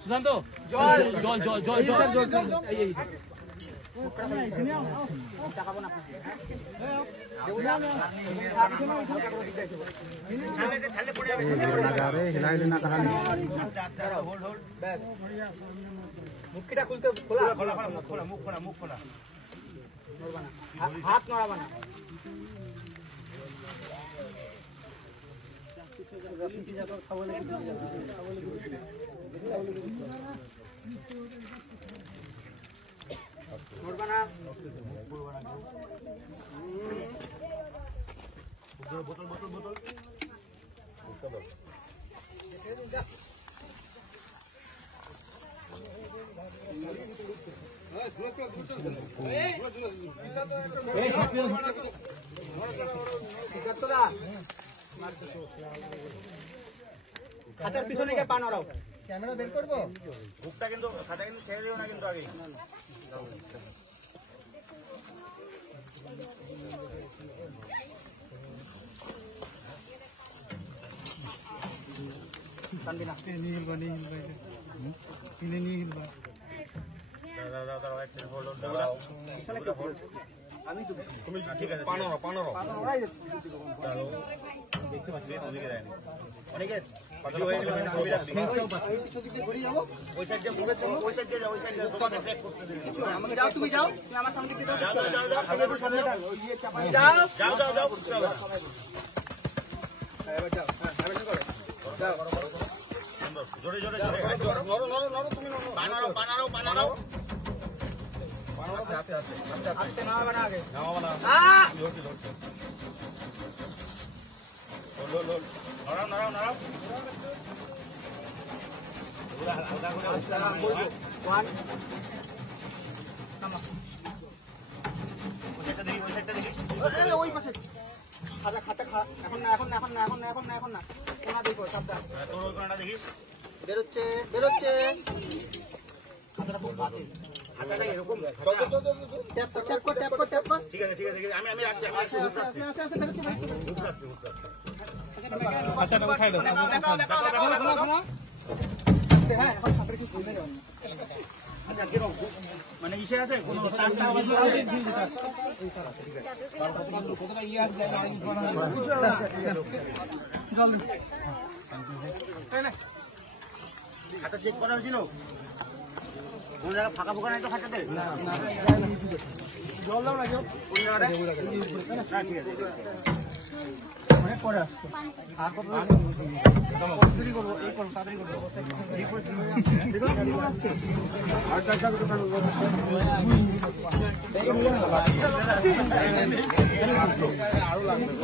সুশান্ত জল জল জল জল জল জল এই মুখটা খুলতে খোলা খোলা খোলা মুখ খোলা মুখ খোলা হাত নড়াবা না বোতল বোতল বোতল খাতার পিছনে গিয়ে পা নড়াও ক্যামেরা বের করবো বুকটা কিন্তু খাতা কিন্তু ছেড়ে দিও না কিন্তু আগে ঠিক আছে দেখতে পাচ্ছি অনেকে তুমি যাও তুমি আমার সামনে জোরে জোরে ওই পাশে খাতা খাতা এখন না এখন না এখন না এখন না এখন না এখন না কোনা দেখো সাবধান তোর ওই কোনাটা দেখি বেরোচ্ছে বেরোচ্ছে খাতাটা খুব বাজে খাতাটা এরকম ট্যাপ ট্যাপ কর ট্যাপ কর ট্যাপ কর ঠিক আছে ঠিক আছে আমি আমি রাখছি আমি আস্তে আস্তে আস্তে বেরোচ্ছে আচ্ছা না উঠাই দাও হ্যাঁ এখন খাতাটা কি খুলে যাবে আচ্ছা কিরকম মানে ইসে আছে কোন টাকা বাজে এই স্যার আছে ঠিক আছে কতটা ইয়ার যায় জল খাতা চেক করা হয়েছিল কোন জায়গা ফাঁকা ফোকা নাই তো খাতাতে জল দাও না কেউ কোন জায়গাটা ঠিক আছে অনেক পরে আসছে আর কত তাড়াতাড়ি করবো এই করবো তাড়াতাড়ি করবো আরো লাগবে